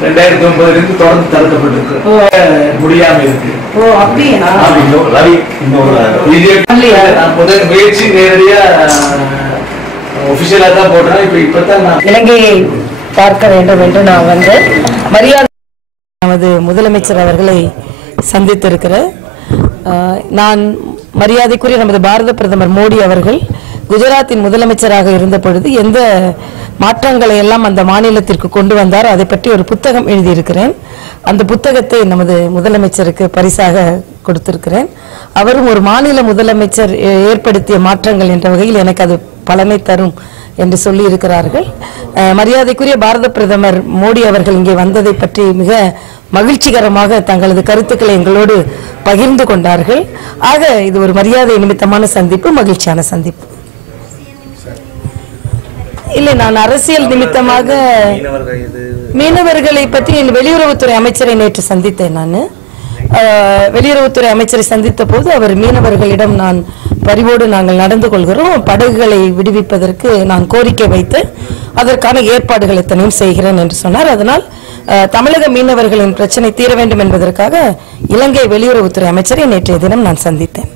ரெண்டாயிரத்தி ஒன்பதுல இருந்து தொடர்ந்து தடுக்கப்பட்டிருக்கு அஹ் முடியாம இருக்கு. ஓ அப்படியா? ஆமா, இன்னும் ரவி இன்னொரு இது இல்லையா? நான் முதல் முயற்சி நேரடியா ஒபிஷியலா தான் போட்டேன் இப்ப இப்பதான் நான் இலங்கையை பார்க்க வேண்டும் என்று நான் வந்து மரியாதை நமது முதலமைச்சர் அவர்களை சந்தித்திருக்கிறேன். நான் மரியாதைக்குரிய நமது பாரத பிரதமர் மோடி அவர்கள் குஜராத்தின் முதலமைச்சராக இருந்த பொழுது எந்த மாற்றங்களை எல்லாம் அந்த மாநிலத்திற்கு கொண்டு வந்தார் அதை பற்றி ஒரு புத்தகம் எழுதியிருக்கிறேன். அந்த புத்தகத்தை நமது முதலமைச்சருக்கு பரிசாக கொடுத்திருக்கிறேன். அவரும் ஒரு மாநில முதலமைச்சர் ஏ- ஏற்படுத்திய மாற்றங்கள் என்ற வகையில் எனக்கு அது பலனை தரும் என்று சொல்லி இருக்கிறார்கள் மரியாதைக்குரிய பாரத பிரதமர் மோடி அவர்கள் இங்கே வந்ததை பற்றி மிக மகிழ்ச்சிகரமாக தங்களது கருத்துக்களை எங்களோடு பகிர்ந்து கொண்டார்கள். ஆக இது ஒரு மரியாதை நிமித்தமான சந்திப்பு மகிழ்ச்சியான சந்திப்பு. இல்லை நான் அரசியல் நிமித்தமாக மீனவர்களை பற்றி என் வெளியுறவுத்துறை அமைச்சரை நேற்று சந்தித்தேன் நான். வெளியுறவுத்துறை அமைச்சரை சந்தித்த போது அவர் மீனவர்களிடம் நான் பரிவோடு நாங்கள் நடந்து கொள்கிறோம். படகுகளை விடுவிப்பதற்கு நான் கோரிக்கை வைத்து அதற்கான ஏற்பாடுகள் எத்தனையும் செய்கிறேன் என்று சொன்னார். அதனால் தமிழக மீனவர்களின் பிரச்சனை தீர வேண்டும் என்பதற்காக இலங்கை வெளியுறவுத்துறை அமைச்சரை நேற்றைய தினம் நான் சந்தித்தேன்.